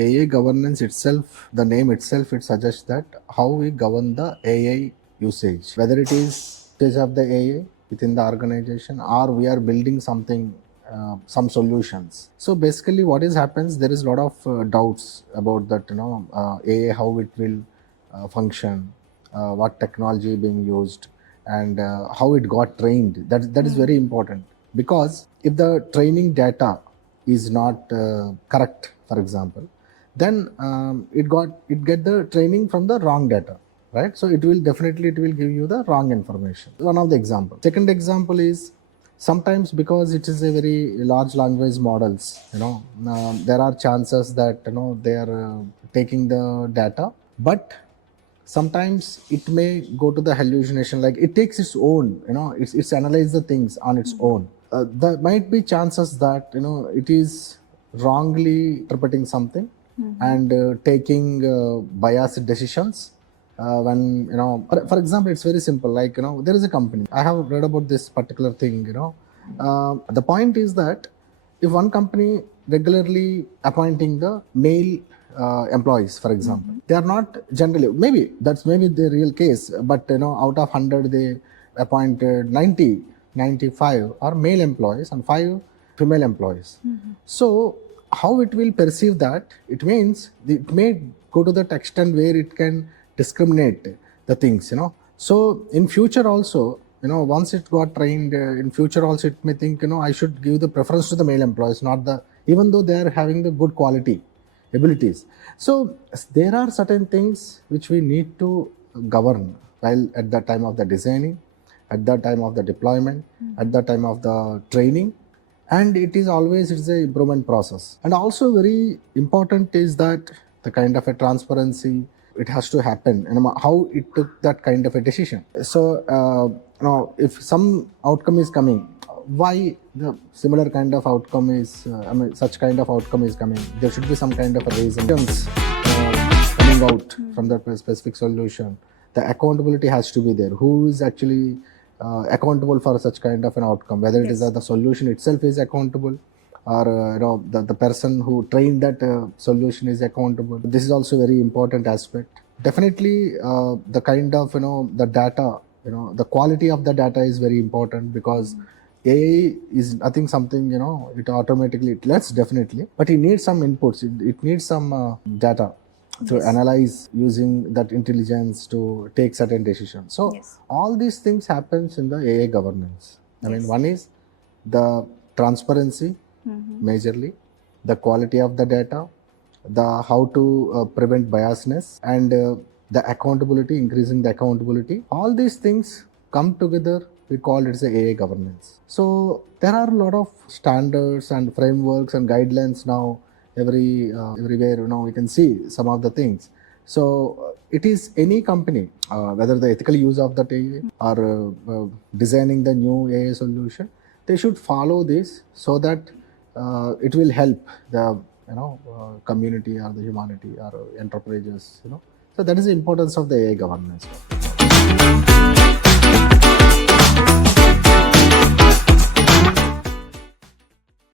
AI governance itself, the name itself, it suggests that how we govern the AI usage, whether it is usage of the AI within the organization or we are building something, some solutions. So basically what is happens, there is a lot of doubts about that, AI, how it will function, what technology being used, and how it got trained. That is very important, because if the training data is not correct, for example, then it get the training from the wrong data, right? So it will give you the wrong information. One of the example. Second example is, sometimes because it is a very large language models, there are chances that they are taking the data, but sometimes it may go to the hallucination, like it takes its own, it's analyze the things on its own. There might be chances that it is wrongly interpreting something and taking biased decisions. When for example, it's very simple, like there is a company, I have read about this particular thing. The point is that if one company regularly appointing the male employees, for example, they are not generally, maybe the real case, but out of 100 they appointed 95 are male employees and 5 female employees. So how it will perceive that, it means it may go to that extent where it can discriminate the things. So in future also, once it got trained, in future also it may think, I should give the preference to the male employees, not the, even though they are having the good quality abilities. So there are certain things which we need to govern while at the time of the designing, at the time of the deployment, at the time of the training, and it's an improvement process. And also very important is that the kind of a transparency, it has to happen, and how it took that kind of a decision. So if some outcome is coming, why the similar kind of outcome is, such kind of outcome is coming, there should be some kind of a reasons coming out from that specific solution. The accountability has to be there. Who is actually accountable for such kind of an outcome, whether it is that the solution itself is accountable, or the person who trained that solution is accountable. This is also very important aspect. Definitely the kind of the data, the quality of the data is very important, because AI is nothing something, it automatically, it lets definitely, but it needs some inputs, it needs some data to analyze, using that intelligence to take certain decisions. So all these things happens in the AI governance. I mean, one is the transparency, majorly, the quality of the data, the how to prevent biasness, and the accountability, increasing the accountability. All these things come together, we call it as a AI governance. So there are a lot of standards and frameworks and guidelines now everywhere. We can see some of the things. So it is any company, whether the ethical use of that AI or designing the new AI solution, they should follow this, so that it will help the community or the humanity or enterprises. So that is the importance of the AI governance.